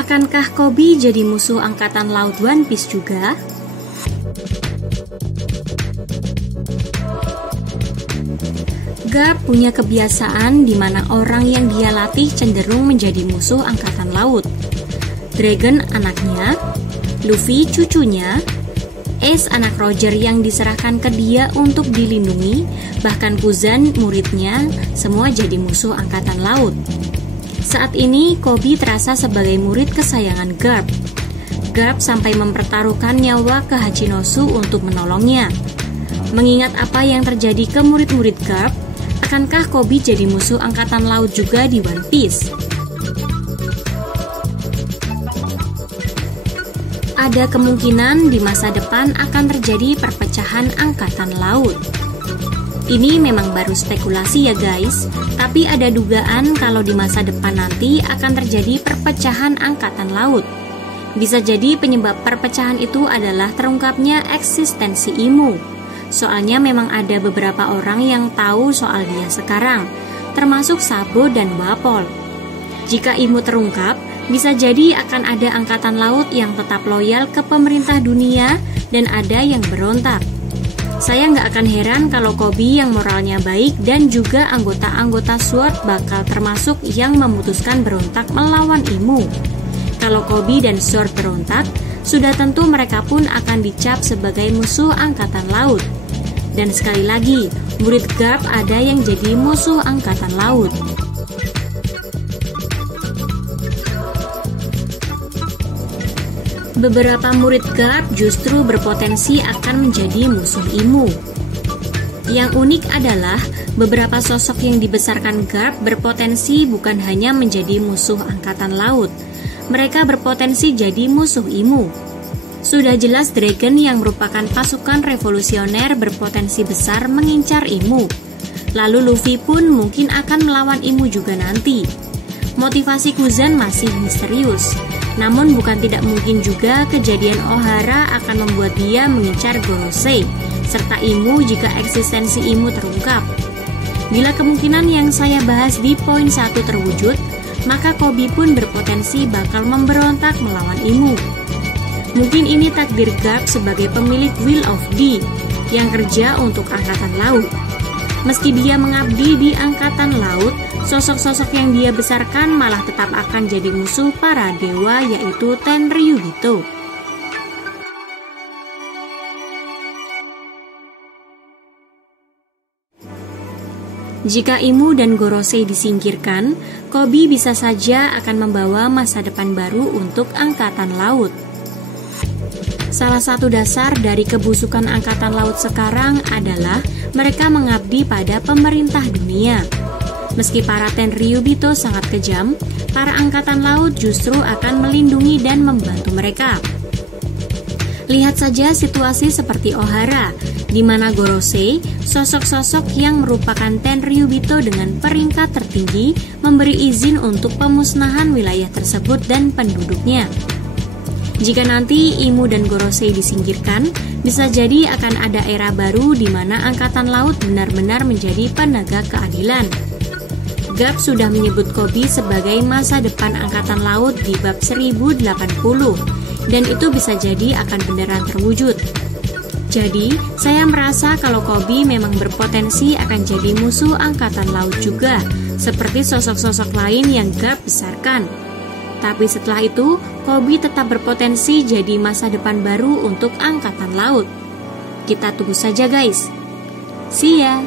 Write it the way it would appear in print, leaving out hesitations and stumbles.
Akankah Koby jadi musuh angkatan laut One Piece juga? Garp punya kebiasaan di mana orang yang dia latih cenderung menjadi musuh angkatan laut. Dragon anaknya, Luffy cucunya, Ace anak Roger yang diserahkan ke dia untuk dilindungi, bahkan Kuzan muridnya, semua jadi musuh angkatan laut. Saat ini Koby terasa sebagai murid kesayangan Garp. Garp sampai mempertaruhkan nyawa ke Hachinosu untuk menolongnya. Mengingat apa yang terjadi ke murid-murid Garp, akankah Koby jadi musuh angkatan laut juga di One Piece? Ada kemungkinan di masa depan akan terjadi perpecahan angkatan laut. Ini memang baru spekulasi ya guys, tapi ada dugaan kalau di masa depan nanti akan terjadi perpecahan angkatan laut. Bisa jadi penyebab perpecahan itu adalah terungkapnya eksistensi Imu. Soalnya memang ada beberapa orang yang tahu soal dia sekarang, termasuk Sabo dan Wapol. Jika Imu terungkap, bisa jadi akan ada angkatan laut yang tetap loyal ke pemerintah dunia dan ada yang berontak. Saya nggak akan heran kalau Koby yang moralnya baik dan juga anggota-anggota SWORD bakal termasuk yang memutuskan berontak melawan Imu. Kalau Koby dan SWORD berontak, sudah tentu mereka pun akan dicap sebagai musuh angkatan laut. Dan sekali lagi, murid Garp ada yang jadi musuh angkatan laut. Beberapa murid Garp justru berpotensi akan menjadi musuh Imu. Yang unik adalah beberapa sosok yang dibesarkan Garp berpotensi bukan hanya menjadi musuh angkatan laut, mereka berpotensi jadi musuh Imu. Sudah jelas Dragon yang merupakan pasukan revolusioner berpotensi besar mengincar Imu. Lalu Luffy pun mungkin akan melawan Imu juga nanti. Motivasi Kuzan masih misterius. Namun bukan tidak mungkin juga kejadian Ohara akan membuat dia mengincar Gorosei serta Imu jika eksistensi Imu terungkap. Bila kemungkinan yang saya bahas di poin 1 terwujud, maka Koby pun berpotensi bakal memberontak melawan Imu. Mungkin ini takdir Garp sebagai pemilik Will of D yang kerja untuk angkatan laut. Meski dia mengabdi di angkatan laut, sosok-sosok yang dia besarkan malah tetap akan jadi musuh para dewa, yaitu Tenryubito. Jika Imu dan Gorosei disingkirkan, Koby bisa saja akan membawa masa depan baru untuk angkatan laut. Salah satu dasar dari kebusukan angkatan laut sekarang adalah mereka mengabdi pada pemerintah dunia. Meski para Tenryubito sangat kejam, para angkatan laut justru akan melindungi dan membantu mereka. Lihat saja situasi seperti Ohara, di mana Gorosei, sosok-sosok yang merupakan Tenryubito dengan peringkat tertinggi, memberi izin untuk pemusnahan wilayah tersebut dan penduduknya. Jika nanti Imu dan Gorosei disingkirkan, bisa jadi akan ada era baru di mana angkatan laut benar-benar menjadi penegak keadilan. Garp sudah menyebut Koby sebagai masa depan angkatan laut di bab 1080, dan itu bisa jadi akan beneran terwujud. Jadi, saya merasa kalau Koby memang berpotensi akan jadi musuh angkatan laut juga, seperti sosok-sosok lain yang Garp besarkan. Tapi setelah itu, Koby tetap berpotensi jadi masa depan baru untuk angkatan laut. Kita tunggu saja guys. See ya!